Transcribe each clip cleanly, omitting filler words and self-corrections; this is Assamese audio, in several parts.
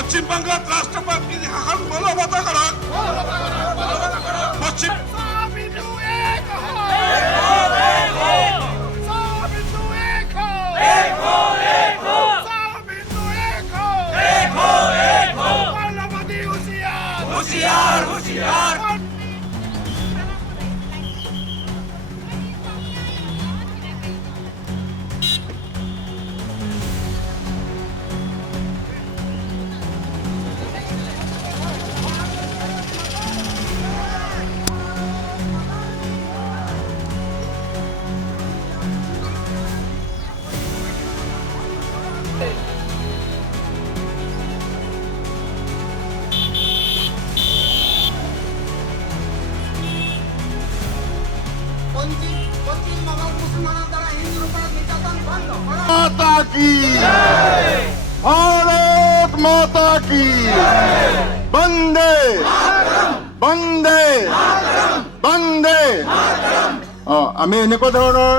পশ্চিমবঙ্গত ৰাষ্ট্ৰপতি শাসন বলবৎ কৰক পশ্চিম হুঁশিয়াৰ হুঁশিয়াৰ माता की भारत माता की बंदे बंदे बंदे আমি এনেকুৱা ধৰণৰ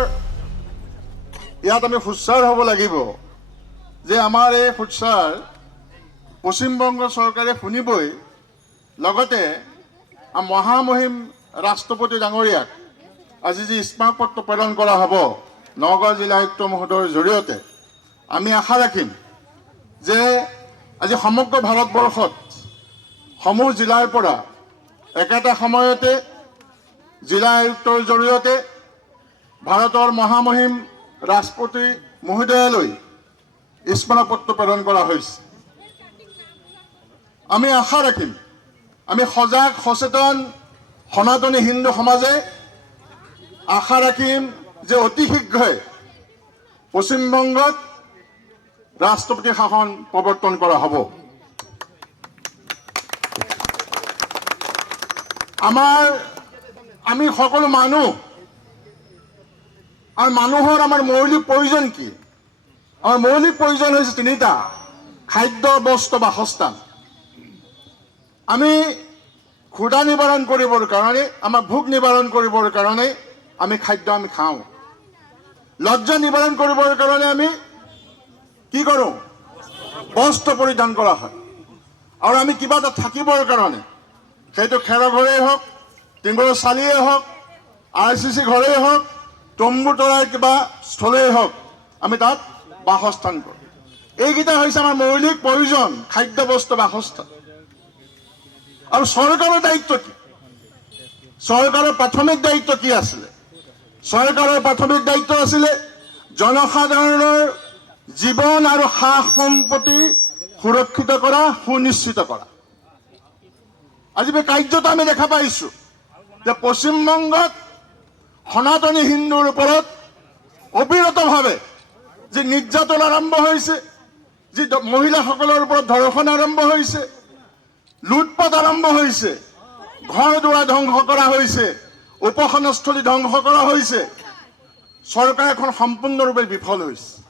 ইয়াত আমি ফুটছাৰ হ'ব লাগিব যে আমাৰ এই ফুটছাৰ পশ্চিমবংগ চৰকাৰে শুনিবই লগতে মহামহিম ৰাষ্ট্ৰপতি ডাঙৰীয়াক আজি যি স্মাৰকপত্ৰ প্ৰদান কৰা হ'ব নগাঁও জিলা আয়ুক্ত মহোদয়ৰ জৰিয়তে আমি আশা ৰাখিম যে আজি সমগ্ৰ ভাৰতবৰ্ষত সমূহ জিলাৰ পৰা একেটা সময়তে জিলা আয়ুক্তৰ জৰিয়তে ভাৰতৰ মহামহিম ৰাষ্ট্ৰপতি মহোদয়লৈ স্মাৰকপত্ৰ প্ৰদান কৰা হৈছে। আমি আশা ৰাখিম আমি সজাগ সচেতন সনাতনী হিন্দু সমাজে আশা ৰাখিম যে অতি শীঘ্ৰে পশ্চিমবংগত ৰাষ্ট্ৰপতি শাসন প্ৰৱৰ্তন কৰা হ'ব। আমি সকলো মানুহ আৰু মানুহৰ আমাৰ মৌলিক প্ৰয়োজন কি? আমাৰ মৌলিক প্ৰয়োজন হৈছে তিনিটা: খাদ্য, বস্ত্ৰ, বাসস্থান। আমি ক্ষুধা নিবাৰণ কৰিবৰ কাৰণে, আমাৰ ভোক নিবাৰণ কৰিবৰ কাৰণে আমি খাদ্য আমি খাওঁ। লজ্জা নিবাৰণ কৰিবৰ কাৰণে আমি কি কৰোঁ? বস্ত্ৰ পৰিধান কৰা হয়। আৰু আমি কিবা এটা থাকিবৰ কাৰণে, সেইটো খেৰৰ ঘৰেই হওক, টিঙৰ চালিয়েই হওক, RCC ঘৰেই হওক, তম্বু তৰাৰ কিবা স্থলেই হওক, আমি তাত বাসস্থান কৰোঁ। এইকেইটা হৈছে আমাৰ মৌলিক প্ৰয়োজন: খাদ্য, বস্ত্ৰ, বাসস্থান। আৰু চৰকাৰৰ দায়িত্ব কি? চৰকাৰৰ প্ৰাথমিক দায়িত্ব কি আছিলে? চৰকাৰৰ প্ৰাথমিক দায়িত্ব আছিলে জনসাধাৰণৰ জীৱন আৰু সা সম্পত্তি সুৰক্ষিত কৰা, সুনিশ্চিত কৰা। আজি কাৰ্যত আমি দেখা পাইছো যে পশ্চিমবংগত সনাতনী হিন্দুৰ ওপৰত অবিৰতভাৱে যি নিৰ্যাতন আৰম্ভ হৈছে, যি মহিলাসকলৰ ওপৰত ধৰ্ষণ আৰম্ভ হৈছে, লুটপাট আৰম্ভ হৈছে, ঘৰ দুৱাৰ ধ্বংস কৰা হৈছে, উপাসনাস্থলী ধ্বংস কৰা হৈছে, চৰকাৰ এখন সম্পূৰ্ণৰূপে বিফল হৈছে।